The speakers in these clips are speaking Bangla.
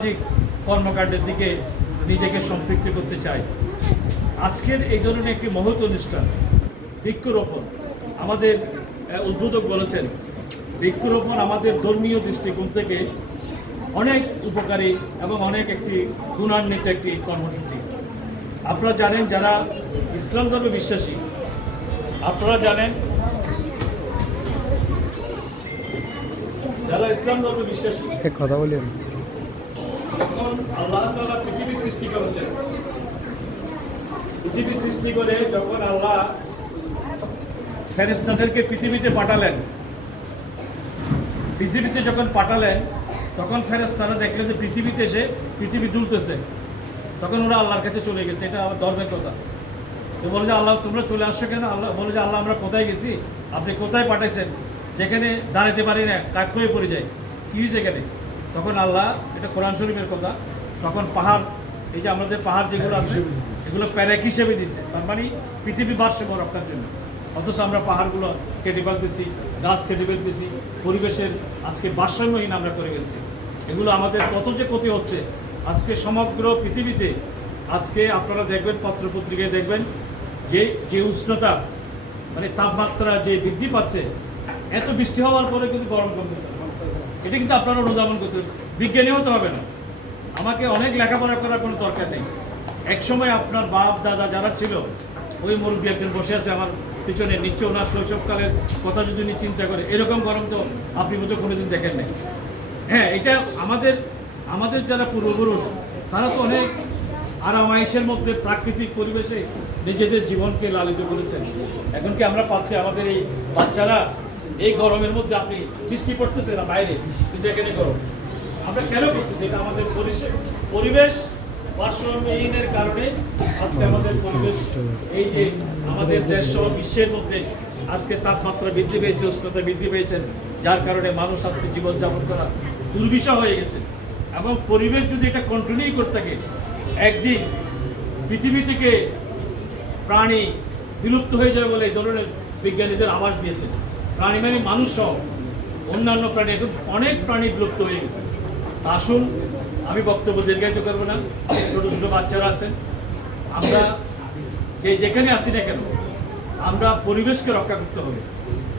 সামাজিক কর্মকাণ্ডের দিকে নিজেকে সম্পৃক্ত করতে চাই। আজকের এই ধরনের একটি মহৎ অনুষ্ঠান বৃক্ষরোপণ, আমাদের উদ্বোধক বলেছেন বৃক্ষরোপণ আমাদের ধর্মীয় দৃষ্টিকোণ থেকে অনেক উপকারী এবং অনেক একটি গুণান্বিত একটি কর্মসূচি। আপনারা জানেন, যারা ইসলাম ধর্মে বিশ্বাসী, আপনারা জানেন যারা ইসলাম ধর্মে বিশ্বাসী, কথা বলেন। যখন আল্লাহ তাআলা পৃথিবী সৃষ্টি করেছেন, পৃথিবী সৃষ্টি করে যখন আল্লাহ ফেরেশতাদেরকে পৃথিবীতে পাঠালেন, পৃথিবীতে যখন পাঠালেন তখন ফেরেশতারা দেখলেন যে পৃথিবীতে এসে পৃথিবী দুলতেছে। তখন ওরা আল্লাহর কাছে চলে গেছে। এটা আমার ধর্মের কথা। তো বলে যে আল্লাহ তোমরা চলে আসছো কেন? আল্লাহ বলে যে আল্লাহ আমরা কোথায় গেছি, আপনি কোথায় পাঠাইছেন, যেখানে দাঁড়াতে পারি না, কাক হয়ে পড়ে যায়, কী হয়েছে এখানে? তখন আল্লাহ, এটা কোরআন শরীফের কথা, তখন পাহাড়, এই যে আমাদের পাহাড় যেগুলো আছে এগুলো প্যারেক হিসেবে দিচ্ছে, তার মানে পৃথিবী ভারসাম্য রক্ষার জন্য। অথচ আমরা পাহাড়গুলো কেটে ফেলতেছি, গাছ কেটে ফেলতেছি, পরিবেশের আজকে ভারসাম্যহীন আমরা করে ফেলছি। এগুলো আমাদের কত যে ক্ষতি হচ্ছে আজকে সমগ্র পৃথিবীতে। আজকে আপনারা দেখবেন, পত্রপত্রিকায় দেখবেন যে উষ্ণতা, মানে তাপমাত্রা যে বৃদ্ধি পাচ্ছে, এত বৃষ্টি হওয়ার পরে কিন্তু গরম কমতেছে। এটা কিন্তু আপনারা অনুধাবন করতে, বিজ্ঞানী হতে হবে না, আমাকে অনেক লেখাপড়া করার কোনো দরকার নেই। একসময় আপনার বাপ দাদা যারা ছিল, ওই মুরব্বী একজন বসে আছে আমার পিছনে, নিশ্চয় ওনার শৈশবকালের কথা যদি উনি চিন্তা করে, এরকম গরম তো আপনি বোধ কোনোদিন দেখেন নাই। হ্যাঁ, এটা আমাদের যারা পূর্বপুরুষ, তারা তো অনেক আরামায়েশের মধ্যে প্রাকৃতিক পরিবেশে নিজেদের জীবনকে লালিত করেছেন। এখন কি আমরা পাচ্ছি আমাদের এই বাচ্চারা এই গরমের মধ্যে, আপনি বৃষ্টি পড়তেছে না বাইরে, কিন্তু এখানে গরম আমরা কেন করতেছি? এটা আমাদের পরিবেশ ভারসাম্যহীনের কারণে আজকে আমাদের পরিবেশ, এই যে আমাদের দেশ সহ বিশ্বের মধ্যে আজকে তাপমাত্রা বৃদ্ধি পেয়েছে, উষ্ণতা বৃদ্ধি পেয়েছেন, যার কারণে মানুষ আজকে জীবনযাপন করা দুর্বিষহ হয়ে গেছে। এবং পরিবেশ যদি এটা কন্টিনিউ করতে থাকে, একদিন পৃথিবী থেকে প্রাণী বিলুপ্ত হয়ে যাবে বলে এই ধরনের বিজ্ঞানীদের আভাস দিয়েছেন। প্রাণী মানে মানুষ সহ অন্যান্য প্রাণী, এখন অনেক প্রাণী বিলুপ্ত হয়ে গেছে। তা আসুন, আমি বক্তব্য দীর্ঘায়িত করবো না, ছোটো ছোটো বাচ্চারা আছেন, আমরা যেখানে আসি না কেন, আমরা পরিবেশকে রক্ষা করতে হবে।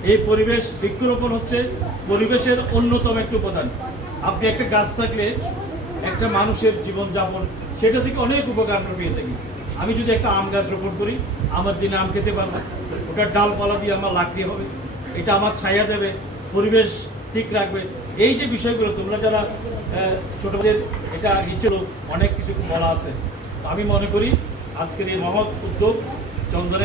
এই পরিবেশ, বৃক্ষরোপণ হচ্ছে পরিবেশের অন্যতম একটি উপাদান। আপনি একটা গাছ থাকলে একটা মানুষের জীবনযাপন, সেটা থেকে অনেক উপকার আমরা পেয়ে থাকি। আমি যদি একটা আম গাছ রোপণ করি, আমার দিনে আম খেতে পারবো, ওটার ডালপালা দিয়ে আমার লাকড়ি হবে, এটা আমার ছায়া দেবে, পরিবেশ ঠিক রাখবে। এই যে বিষয়গুলো, তোমরা যারা ছোটদের, এটা নিচেও অনেক কিছু বলা আছে। আমি মনে করি আজকের এই মহৎ উদ্যোগ চন্দনের